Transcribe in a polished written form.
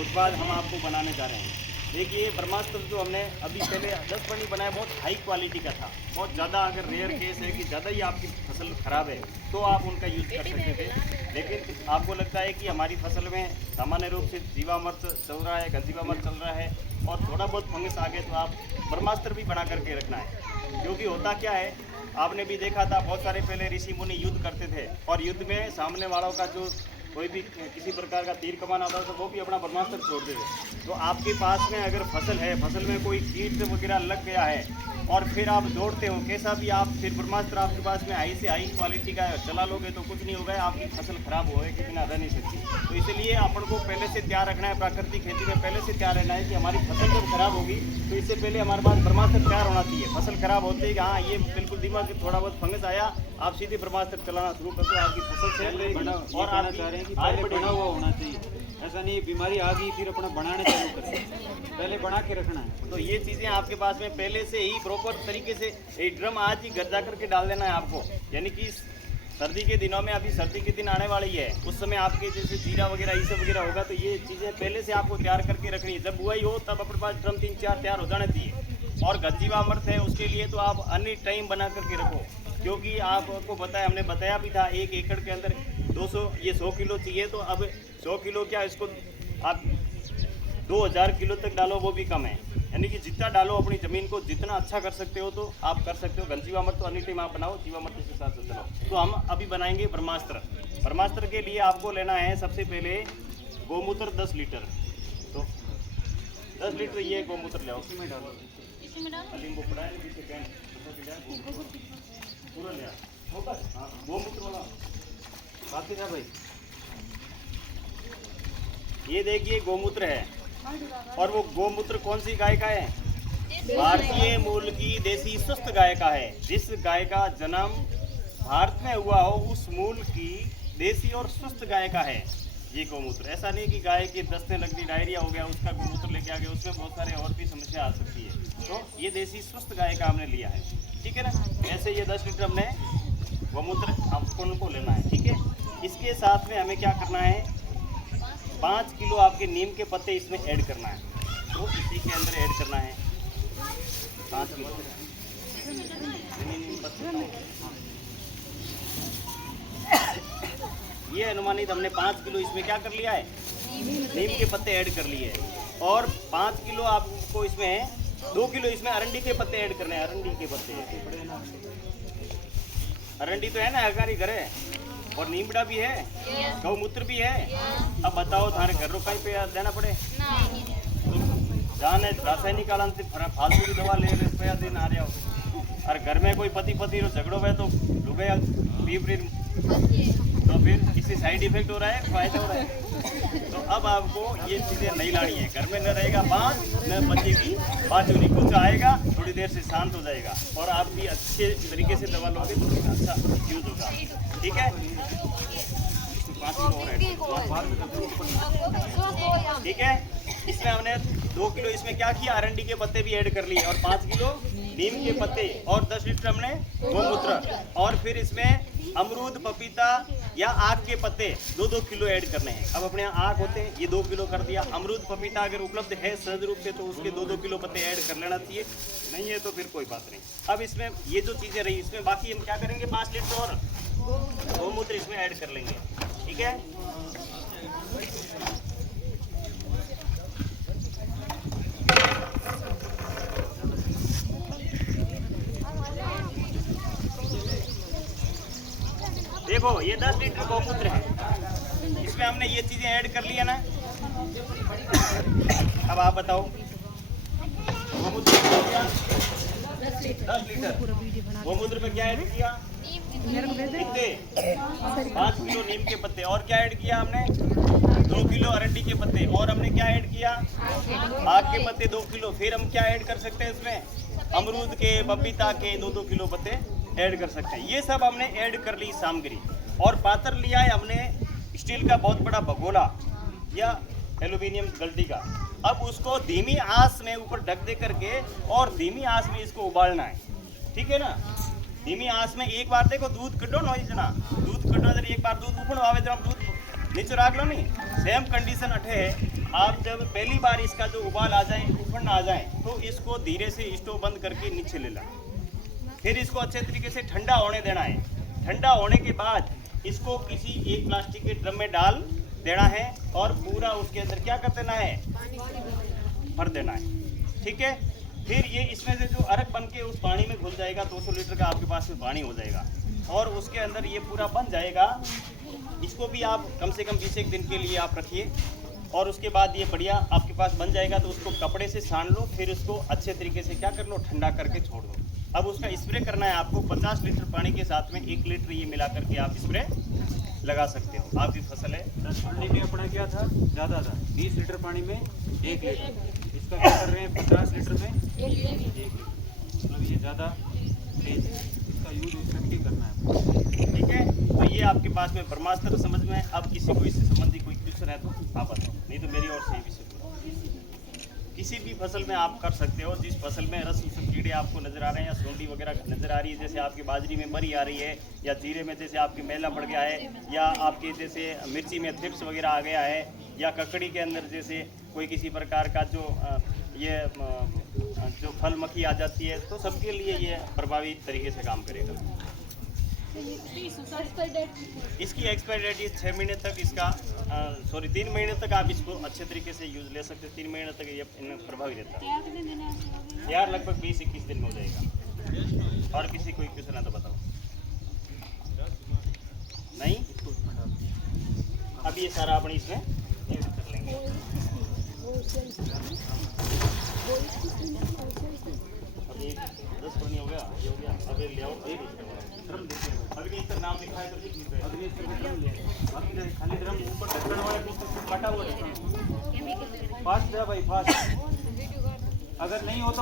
उत्पाद हम आपको बनाने जा रहे हैं। देखिए ब्रह्मास्त्र जो हमने अभी पहले 10 पन्नी बनाया, बहुत हाई क्वालिटी का था। बहुत ज़्यादा अगर रेयर केस है कि ज़्यादा ही आपकी फसल ख़राब है तो आप उनका यूज़ कर सकते थे। लेकिन आपको लगता है कि हमारी फसल में सामान्य रूप से जीवामृत चल रहा है, घनजीवामृत चल रहा है और थोड़ा बहुत फंगस आ गए तो आप ब्रह्मास्त्र भी बना करके रखना है। क्योंकि होता क्या है, आपने भी देखा था बहुत सारे पहले ऋषि मुनि युद्ध करते थे और युद्ध में सामने वालों का जो कोई भी किसी प्रकार का तीर कमान आता था तो वो भी अपना ब्रह्मास्त्र छोड़ देते। तो आपके पास में अगर फसल है, फसल में कोई कीट वगैरह लग गया है और फिर आप दौड़ते हो कैसा भी, आप फिर ब्रह्मास्त्र आपके पास में हाई से हाई क्वालिटी का चला लोगे तो कुछ नहीं होगा, आपकी फसल खराब होए कि बिना रह नहीं सकती। तो इसलिए अपन को पहले से तैयार रखना है, प्राकृतिक खेती में पहले से तैयार रहना है कि हमारी फसल जब खराब होगी तो इससे पहले हमारे पास ब्रह्मास्त्र तैयार होना चाहिए। फसल खराब होती है कि हाँ ये बिल्कुल दिमाग में थोड़ा बहुत फंगस आया, आप सीधे ब्रह्मास्त्र चलाना शुरू कर दो, आपकी फसल से और आप चाह रहे हैं कि पहले बना हुआ होना चाहिए, ऐसा नहीं बीमारी आ गई फिर अपना बनाने चालू करें, पहले बना के रखना है। तो ये चीज़ें आपके पास में पहले से ही प्रॉपर तरीके से एक ड्रम आज ही घर जा करके डाल देना है आपको। यानी कि सर्दी के दिनों में, अभी सर्दी के दिन आने वाली है, उस समय आपके जैसे जीरा वगैरह ये सब वगैरह होगा तो ये चीज़ें पहले से आपको तैयार करके रखनी है। जब बुआई हो तब अपने पास ड्रम 3-4 तैयार हो जाने चाहिए। और घनजीवामृत है उसके लिए तो आप अन्य टाइम बना करके रखो, क्योंकि आपको बताया, हमने बताया भी था 1 एकड़ के अंदर 200 ये 100 किलो चाहिए। तो अब 100 किलो क्या, इसको आप 2000 किलो तक डालो वो भी कम है। यानी कि जितना डालो अपनी ज़मीन को जितना अच्छा कर सकते हो तो आप कर सकते हो। घनजीवामृत तो अन्य टाइम आप बनाओ, जीवामृत के साथ से चलो। तो हम अभी बनाएंगे ब्रह्मास्त्र। ब्रह्मास्त्र के लिए आपको लेना है सबसे पहले गोमूत्र 10 लीटर। तो 10 लीटर ये गोमूत्र ले आओ, इसमें डालो, नींबू पड़ा है पीछे कैन पूरा ले आओ। हाँ गोमूत्र वाला बात है भाई। ये देखिए गोमूत्र है, और वो गोमूत्र कौन सी गाय का है? भारतीय मूल की देसी स्वस्थ गाय का है। जिस गाय का जन्म भारत में हुआ हो उस मूल की देसी और स्वस्थ गाय का है ये गोमूत्र। ऐसा नहीं कि गाय की दस्ते लग गई, डायरिया हो गया, उसका गोमूत्र लेके आ गया, उसमें बहुत सारे और भी समस्या आ सकती है। तो ये देसी स्वस्थ गाय का हमने लिया है, ठीक है ना। ऐसे ये 10 लीटर हमने गोमूत्र आपको लेना है, ठीक है। इसके साथ में हमें क्या करना है, 5 किलो आपके नीम के पत्ते इसमें ऐड करना है। तो इसी के अंदर ऐड करना है 5 किलो नीम पत्ते। ये अनुमानित हमने 5 किलो इसमें क्या कर लिया है, नीम के पत्ते ऐड कर लिए हैं। और 5 किलो आपको इसमें 2 किलो इसमें अरंडी के पत्ते ऐड करने हैं। अरंडी के पत्ते, अरंडी तो है ना हमारी घर है, और नीमड़ा भी है, गौमूत्र भी है। अब बताओ तुम्हारे घर रुका ही पे देना पड़े तो जाने रासायनिक कालन से फालतू की दवा ले रुपया दिन आ रहे हो। और घर में कोई पति पति रो झगड़ो है तो रुपया तो फिर किसी साइड इफेक्ट हो रहा है, फायदा हो रहा है। तो अब आपको ये चीज़ें नहीं लानी है। घर में न रहेगा बांस, न बचेगी बाजूनी, कुछ आएगा थोड़ी देर से शांत हो जाएगा और आप भी अच्छे तरीके से दवा लोगे तो अच्छा यूज होगा, ठीक है। 5 किलो और ठीक है। इसमें हमने 2 किलो इसमें क्या किया, अरंडी के पत्ते भी ऐड कर लिए और 5 किलो नीम के पत्ते और 10 लीटर हमने गोमूत्र, और फिर इसमें अमरूद, पपीता या आक के पत्ते 2-2 किलो ऐड करने हैं। अब अपने यहाँ आक होते हैं, ये 2 किलो कर दिया। अमरूद पपीता अगर उपलब्ध है सहज रूप से तो उसके 2-2 किलो पत्ते ऐड कर लेना चाहिए, नहीं है तो फिर कोई बात नहीं। अब इसमें ये जो चीज़ें रही, इसमें बाकी हम क्या करेंगे, 5 लीटर और गोमूत्र इसमें ऐड कर लेंगे, ठीक है। देखो ये 10 लीटर गोमूत्र है, इसमें हमने ये चीज़ें ऐड कर लिया ना। अब आप बताओ, गोमूत्र 10 लीटर गोमूत्र में क्या ऐड किया, कितने 5 किलो नीम के पत्ते, और क्या ऐड किया हमने 2 किलो अरंडी के पत्ते, और हमने क्या ऐड किया आक के पत्ते 2 किलो। फिर हम क्या ऐड कर सकते हैं इसमें, अमरूद के, पपीता के 2-2 किलो पत्ते ऐड कर सकते हैं। ये सब हमने ऐड कर ली सामग्री। और पात्र लिया है हमने स्टील का बहुत बड़ा भगोला या एल्यूमिनियम गलती का। अब उसको धीमी आंच में ऊपर ढक दे करके और धीमी आंच में इसको उबालना है, ठीक है ना। धीमी आंच में एक बार देखो दूध कटो ना, इतना दूध कटो, एक बार दूध उबल आवे जब दूध नीचे रख लो नहीं, सेम कंडीशन अठे है। आप जब पहली बार इसका जो उबाल आ जाए, उफन आ जाए, तो इसको धीरे से स्टोव बंद करके नीचे ले ला। फिर इसको अच्छे तरीके से ठंडा होने देना है। ठंडा होने के बाद इसको किसी एक प्लास्टिक के ड्रम में डाल देना है और पूरा उसके अंदर क्या कर देना है, भर देना है। ठीक है, फिर ये इसमें से जो अरक बन के उस पानी में घुल जाएगा, 200 लीटर का आपके पास में पानी हो जाएगा और उसके अंदर ये पूरा बन जाएगा। इसको भी आप कम से कम 20 दिन के लिए आप रखिए और उसके बाद ये बढ़िया आपके पास बन जाएगा। तो उसको कपड़े से छान लो, फिर उसको अच्छे तरीके से क्या कर लो, ठंडा करके छोड़ दो। अब उसका स्प्रे करना है आपको। 50 लीटर पानी के साथ में 1 लीटर ये मिला करके आप स्प्रे लगा सकते हो। आपकी फसल है 10 पानी में अपना क्या था, ज़्यादा था, 20 लीटर पानी में 1 लीटर। इसका क्या कर रहे हैं, 50 लीटर में 1 लीटर। मतलब ये ज़्यादा तेज है, इसका यूज इफेक्टिव करना है। ठीक है, तो ये आपके पास में ब्रह्मास्त्र समझ में। अब किसी को इससे संबंधी कोई क्वेश्चन है तो आप बताओ, नहीं तो मेरी ओर से ही विषय किसी भी फसल में आप कर सकते हो। जिस फसल में रस सूसक कीड़े आपको नजर आ रहे हैं या सूंडी वगैरह नजर आ रही है, जैसे आपकी बाजरी में मरी आ रही है या जीरे में जैसे आपके मैला पड़ गया है या आपके जैसे मिर्ची में थ्रिप्स वगैरह आ गया है या ककड़ी के अंदर जैसे कोई किसी प्रकार का जो फल मक्खी आ जाती है, तो सबके लिए ये प्रभावी तरीके से काम करेगा। इसकी एक्सपायरी डेट इस 6 महीने तक, इसका 3 महीने तक आप इसको अच्छे तरीके से यूज ले सकते हैं। 3 महीने तक ये इनमें प्रभावी रहता है यार, लगभग 20-21 दिन में हो जाएगा। और किसी कोई क्वेश्चन है तो बताओ। नहीं, अब ये सारा अपने इसमें यूज कर लेंगे। अब ये 10 पानी हो गया, ये हो गया। अब ये ले आओ, अग्निस्त्र नाम लिखा है तो लिख लीजिए। अग्निस्त्र खाली ड्रम ऊपर ढक्कन वाले पुस्तक काटा हुआ है। फास्ट है भाई, फास्ट। अगर नहीं हो तो